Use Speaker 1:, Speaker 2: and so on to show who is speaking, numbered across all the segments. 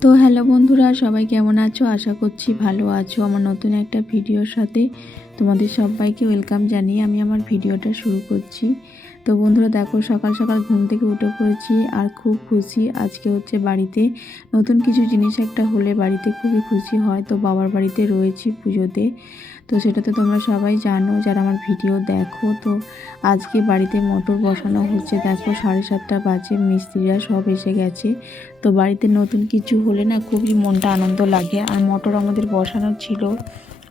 Speaker 1: তো হ্যালো বন্ধুরা, সবাই কেমন আছো? আশা করছি ভালো আছো। আমার নতুন একটা ভিডিওর সাথে তোমাদের সবাইকে ওয়েলকাম জানিয়ে আমি আমার ভিডিওটা শুরু করছি। তো বন্ধুরা দেখো সকাল সকাল ঘুম থেকে উঠে পড়েছি আর খুব খুশি। আজকে হচ্ছে বাড়িতে নতুন কিছু জিনিস একটা হলে বাড়িতে খুবই খুশি হয়। তো বাবার বাড়িতে রয়েছি পুজোতে। তো সেটা তো তোমরা সবাই জানো, যারা আমার ভিডিও দেখো, তো আজকে বাড়িতে মোটর বসানো হচ্ছে। দেখো সাড়ে সাতটা বাজে, মিস্ত্রিরা সব এসে গেছে। তো বাড়িতে নতুন কিছু হলে না খুবই মনটা আনন্দ লাগে। আর মোটর আমাদের বসানো ছিল।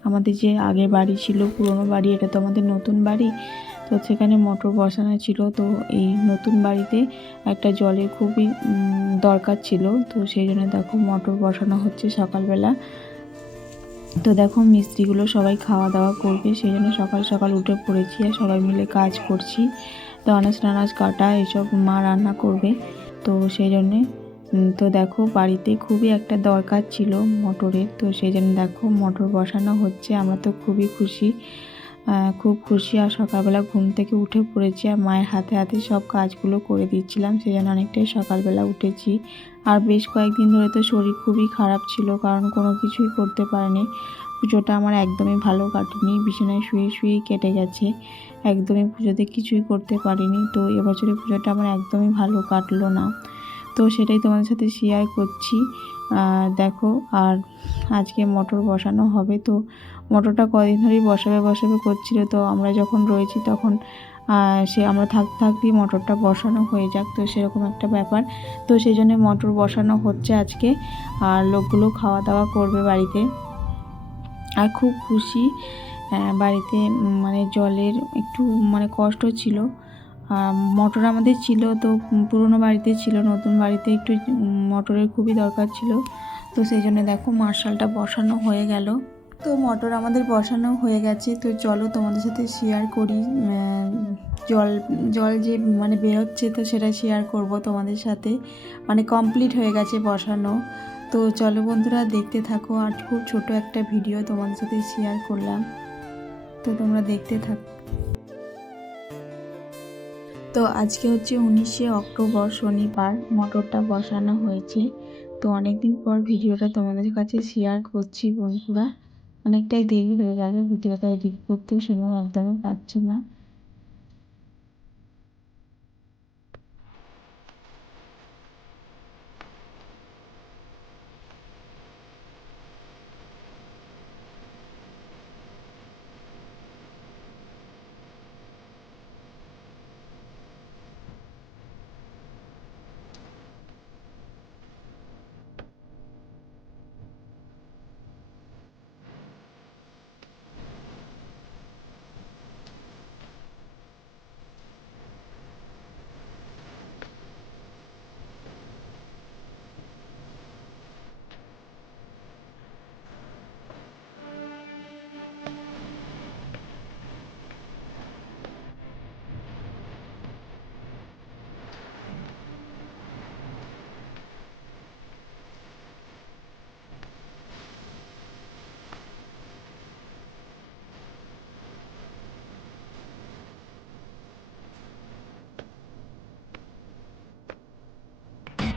Speaker 1: আমাদের যে আগে বাড়ি ছিল, পুরনো বাড়ি, এটা তো আমাদের নতুন বাড়ি। তো সেখানে মোটর বসানো ছিল, তো এই নতুন বাড়িতে একটা জলের খুবই দরকার ছিল। তো সেই জন্য দেখো মোটর বসানো হচ্ছে সকালবেলা। তো দেখো মিস্ত্রিগুলো সবাই খাওয়া দাওয়া করবে, সেই জন্য সকাল সকাল উঠে পড়েছি আর সবাই মিলে কাজ করছি। তো আনাজ টানাজ কাটা, এসব মা রান্না করবে। তো সেই জন্যে তো দেখো, বাড়িতে খুবই একটা দরকার ছিল মোটরের। তো সেই জন্য দেখো, মোটর বসানো হচ্ছে। আমরা তো খুবই খুশি। খুব খুশি আর সকালবেলা ঘুম থেকে উঠে পড়েছি আর মায়ের হাতে হাতে সব কাজগুলো করে দিচ্ছিলাম। সেই জন্য অনেকটাই সকালবেলা উঠেছি। আর বেশ কয়েকদিন ধরে তো শরীর খুবই খারাপ ছিল, কারণ কোনো কিছুই করতে পারিনি। পুজোটা আমার একদমই ভালো কাটেনি, বিছানায় শুয়ে শুয়েই কেটে গেছে। একদমই পুজোতে কিছুই করতে পারিনি। তো এবছরের পুজোটা আমার একদমই ভালো কাটলো না। তো সেটাই তোমাদের সাথে শেয়ার করছি। দেখো, আর আজকে মোটর বসানো হবে। তো মোটরটা কদিন ধরেই বসাবে বসাবে করছিল। তো আমরা যখন রয়েছি তখন সে আমরা থাকতে থাকতেই মোটরটা বসানো হয়ে যাক। তো সেরকম একটা ব্যাপার। তো সেই জন্য মোটর বসানো হচ্ছে আজকে। আর লোকগুলো খাওয়া দাওয়া করবে বাড়িতে। আর খুব খুশি বাড়িতে মানে জলের একটু মানে কষ্ট ছিল। মোটর আমাদের ছিল তো পুরনো বাড়িতে ছিল, নতুন বাড়িতে একটু মোটরের খুবই দরকার ছিল। তো সেই জন্য দেখো মার্শালটা বসানো হয়ে গেল। তো মোটর আমাদের বসানো হয়ে গেছে। তো চলো তোমাদের সাথে শেয়ার করি জল জল যে মানে বেরোচ্ছে তো সেটা শেয়ার করব তোমাদের সাথে। মানে কমপ্লিট হয়ে গেছে বসানো। তো চলো বন্ধুরা দেখতে থাকো, আর খুব ছোট একটা ভিডিও তোমাদের সাথে শেয়ার করলাম। তো তোমরা দেখতে থাকো তো আজকে হচ্ছে উনিশে অক্টোবর শনিবার মোটরটা বসানো হয়েছে। তো অনেকদিন পর ভিডিওটা তোমাদের কাছে শেয়ার করছি বন্ধুরা। অনেকটাই দেরি হয়ে গেল, ভিডিওটা এডিট করতে সময় একদমই পাচ্ছি না।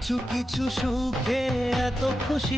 Speaker 2: কিছু কিছু সুখে এত খুশি